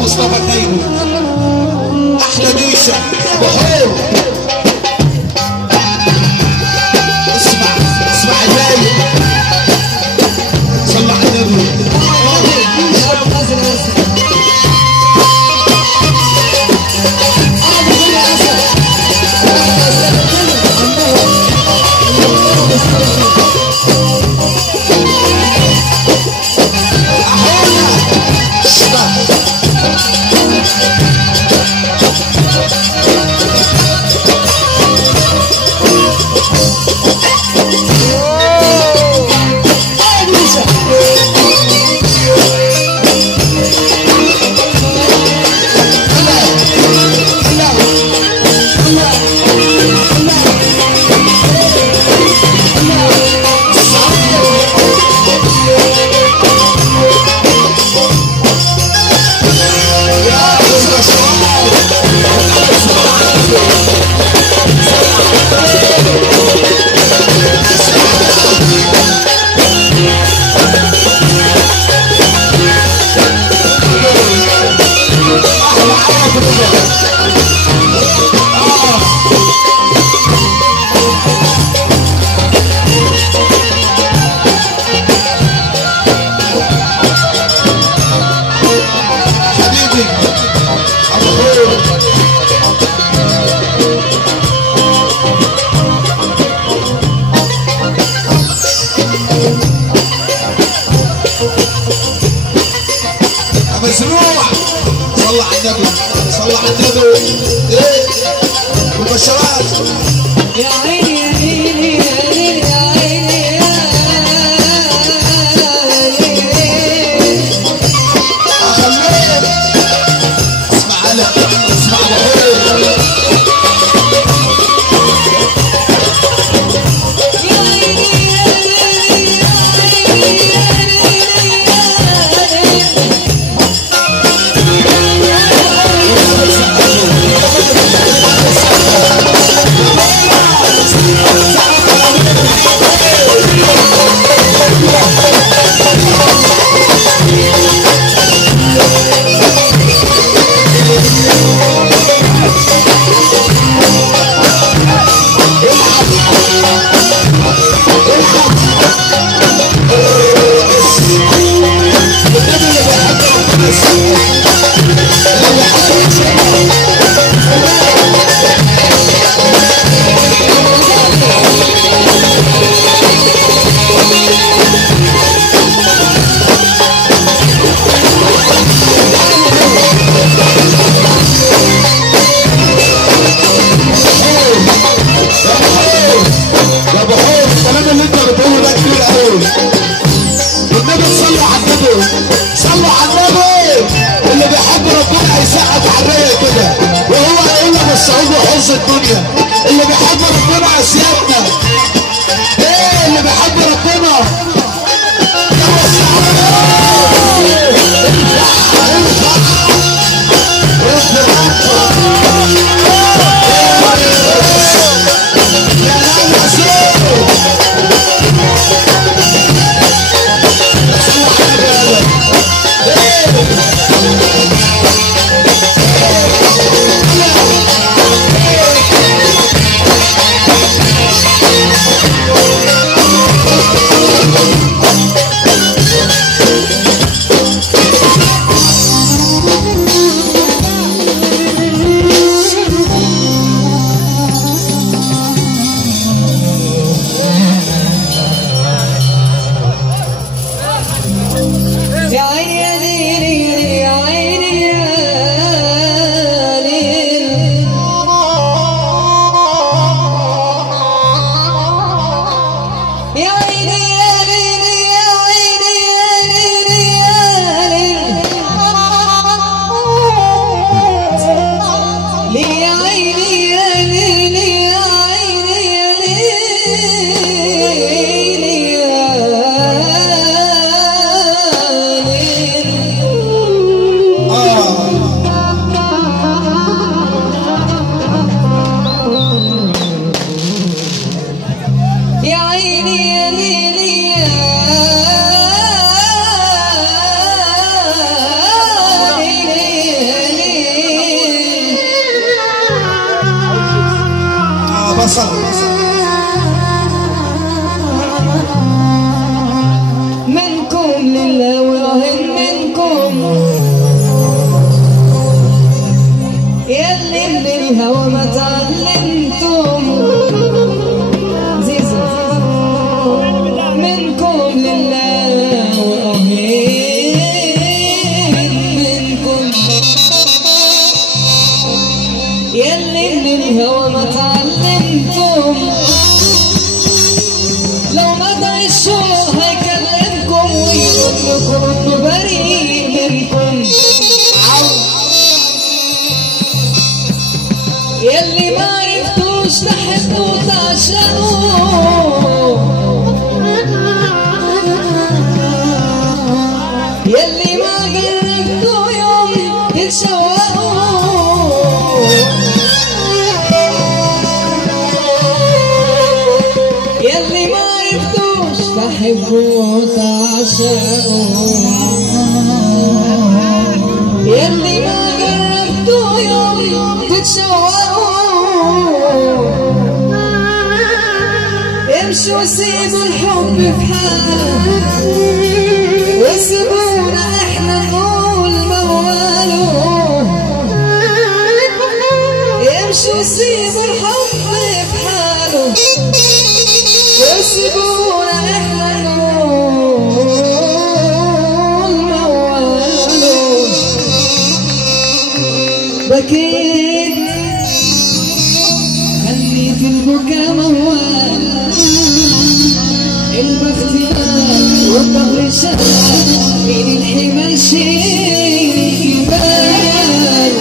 مصطفى النيلي احلى جيشه ابو حلو. اسمع جاي صلى على النبي. مسروع صلى على النبي صلى على النبي. ايه والبشرات يا عيني يا عيني يا عيني يا عيني خليك اسمع على اسمع ابو حلو. بصل منكم لله وراهن منكم يلي من الهوى ما تعلمتم زيزو منكم لله وراهن منكم يلي من الهوى ما تعلمتم لو مضى الشوق هيكلمكم ويقول لكم انه بريء منكم يلي ما عرفتوش تحبوا تعشقوا يلي ما جربتوا يوم تتشوقوا يلي ما عرفتوش تحبوا تعشقوا يلي ما جربتوا يوم تتشوقوا امشوا سيبوا الحب في حاله وسيبونا احنا نقول مواله امشوا سيبوا الحب في حاله وسيبونا احنا نقول مواله بكيت خليت البكا موال البخت مال والظهر شال من الحمل شيل جبال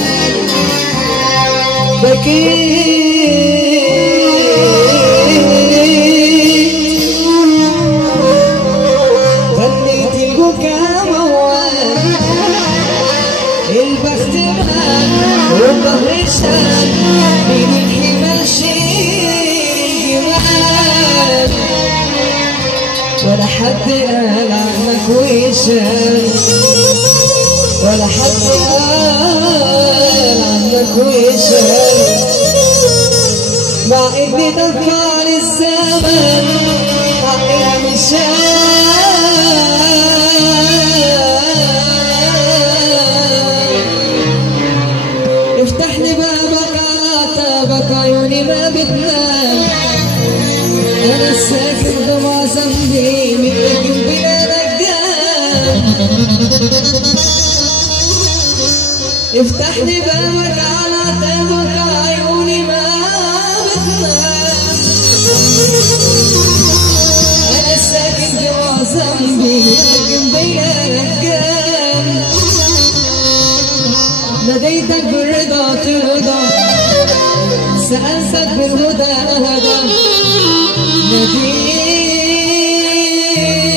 بكيت خليت البكا موال البخت مال والظهر شال من الحمل شيل جبال ولا حد قال عنك وشال ولا حد قال عنك وشال مع اني دفع للزمن حقي مشال افتح لي بابك على تابك عيوني ما بتنام انا الساكن دموع ذنبي من جنبي لا رجال افتح لي بابك على تابك عيوني ما بتنام انا الساكن دموع ذنبي من جنبي لا رجال ناديتك بالرضا ترضى سألتك بالهدى أهدى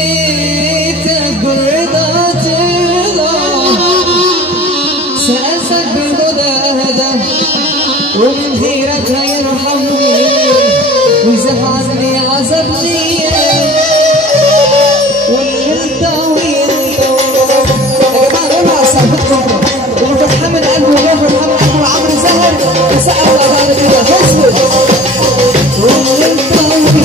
ناديتك بالرضا ترضى سألتك بالهدى أهدى ومن غيرك هيرحمني ويزف عني عذبني واللي انت وانت يا جماعة نرجع صاحبتكم وفتحة من قلبه وجوه فتحة من قلبه وعمرو زهر وسقف بعد كده حسن واللي انت وانت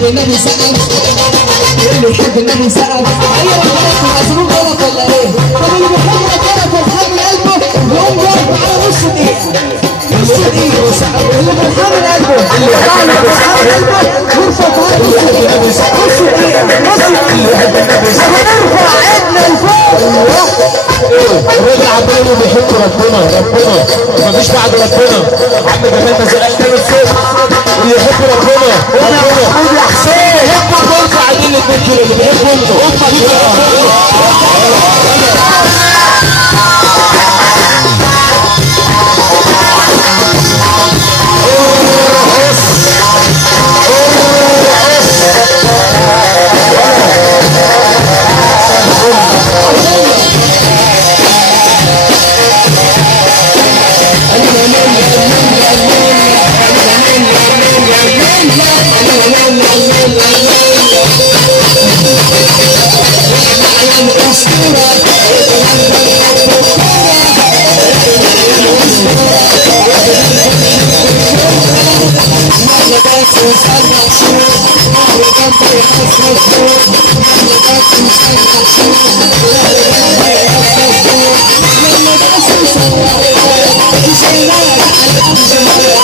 يحب النبي سقف، اللي يحب النبي سقف. ايوه حضرتك معذورون غلط ولا ايه؟ طب اللي بيحب ربنا فرحان من قلبه يقوم ضرب على نص دقيقه، نص دقيقه وسقف. اللي فرحان من قلبه، اللي فرحان من قلبه يرفع كمان نص دقيقه، نص دقيقه، نص دقيقه. ونرفع ايدنا لفوق. الراجل عمال بيحب ربنا، مفيش بعد ربنا. عم جمال ما زقاش تاني الصوت اللي يحب ربنا. محمود يا حسين يحبوا الجولف قاعدين الاثنين كده اللي بيحبوا انتوا Thank you.